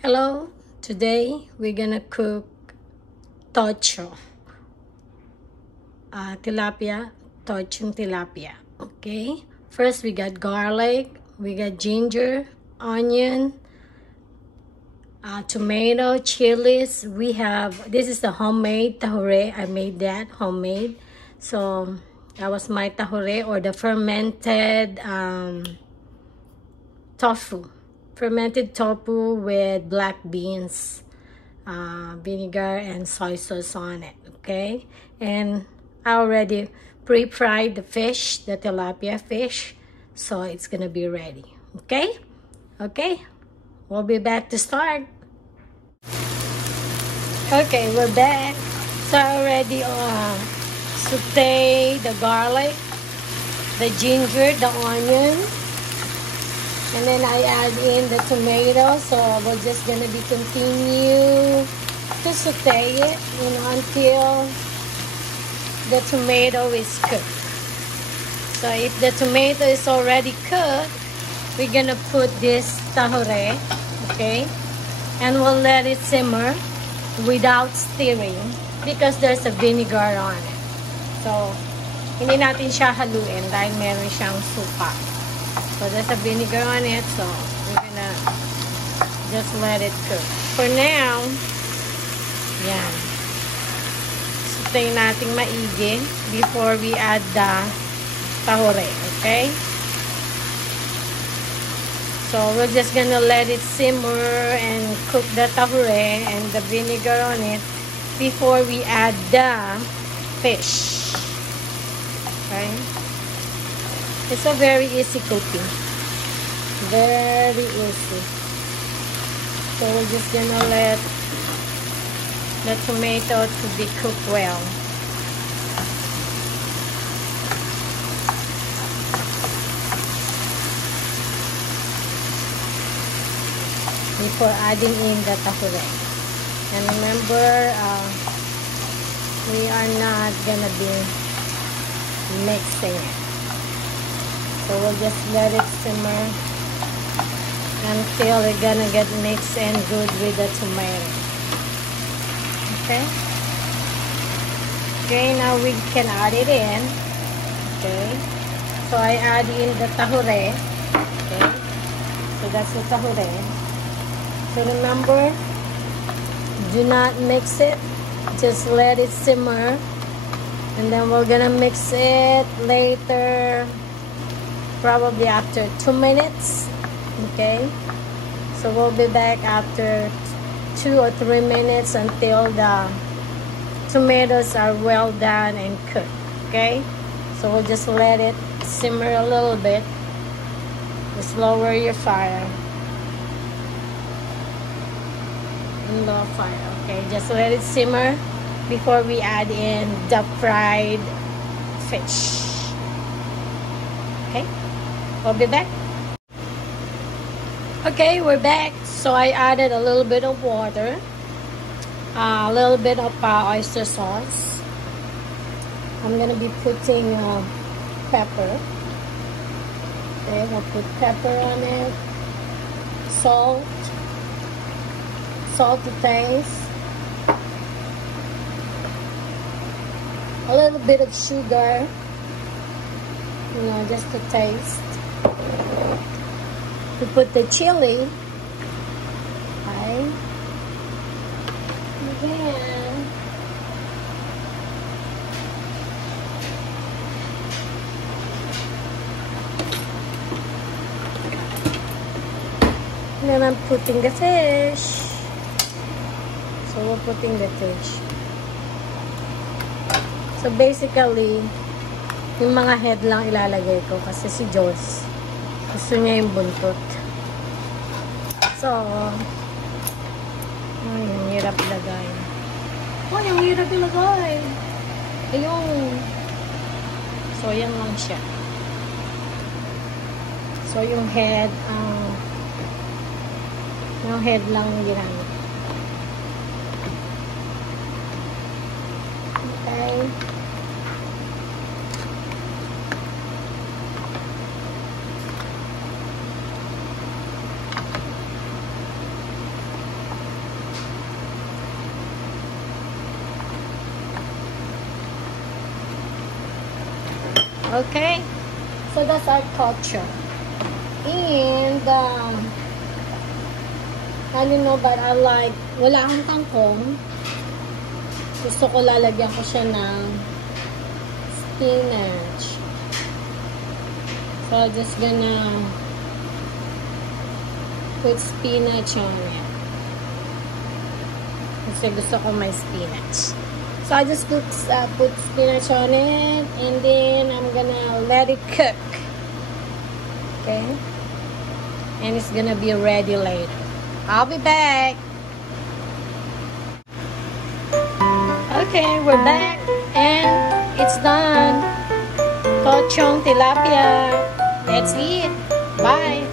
Hello, today we're gonna cook tocho, tilapia, tochong tilapia, okay? First, we got garlic, we got ginger, onion, tomato, chilies. This is the homemade tahure. I made that homemade. So, that was my tahure, or the fermented tofu. Fermented tofu with black beans, vinegar and soy sauce on it, okay? And I already pre-fried the fish, the tilapia fish, so it's gonna be ready, okay? Okay, we'll be back to start. Okay, we're back. So I already saute the garlic, the ginger, the onion, and then I add in the tomato. So we're just gonna be continue to saute it, until the tomato is cooked. So if the tomato is already cooked, we're gonna put this tahure, okay, and we'll let it simmer without stirring because there's a vinegar on it. So hindi natin siya haluin dahil meron siyang suka. So there's a vinegar on it, so we're gonna just let it cook. For now, yan. Sutayin natin maigi before we add the tahure, okay? So we're just gonna let it simmer and cook the tahure and the vinegar on it before we add the fish, okay? It's a very easy cooking. Very easy. So we're just gonna let the tomato to be cooked well. Before adding in the tahure. And remember, we are not gonna be mixing it. So we'll just let it simmer until it's gonna get mixed and good with the tomato. Okay? Okay, now we can add it in. Okay? So I add in the tahure. Okay? So that's the tahure. So remember, do not mix it. Just let it simmer. And then we're gonna mix it later. Probably after 2 minutes, okay? So we'll be back after 2 or 3 minutes until the tomatoes are well done and cooked, okay? So we'll just let it simmer a little bit. Just lower your fire. And low fire, okay? Just let it simmer before we add in the fried fish, okay? We'll be back. Okay, we're back. So I added a little bit of water, a little bit of oyster sauce. I'm gonna be putting pepper. Okay, I'll put pepper on it. Salt to taste. A little bit of sugar, just to taste. We put the chili, okay, and then I'm putting the fish. So we're putting the fish. So basically, yung mga head lang ilalagay ko kasi si Joss gusto niya yung buntot. So, ay, ang hirap ilagay. Ay, ang hirap ilagay. Ayun. So, yan lang siya. So, yung head lang ginamit. Okay. Okay? So that's our culture. And, I don't know, but I like, wala akong kangkong. Gusto ko lalagyan ko siya ng spinach. So I'm just gonna put spinach on it. Kasi gusto ko may spinach. So I just put spinach on it, and then I'm gonna let it cook. Okay? And it's gonna be ready later. I'll be back. Okay, we're back, and it's done. Tochong tilapia. That's it. Bye.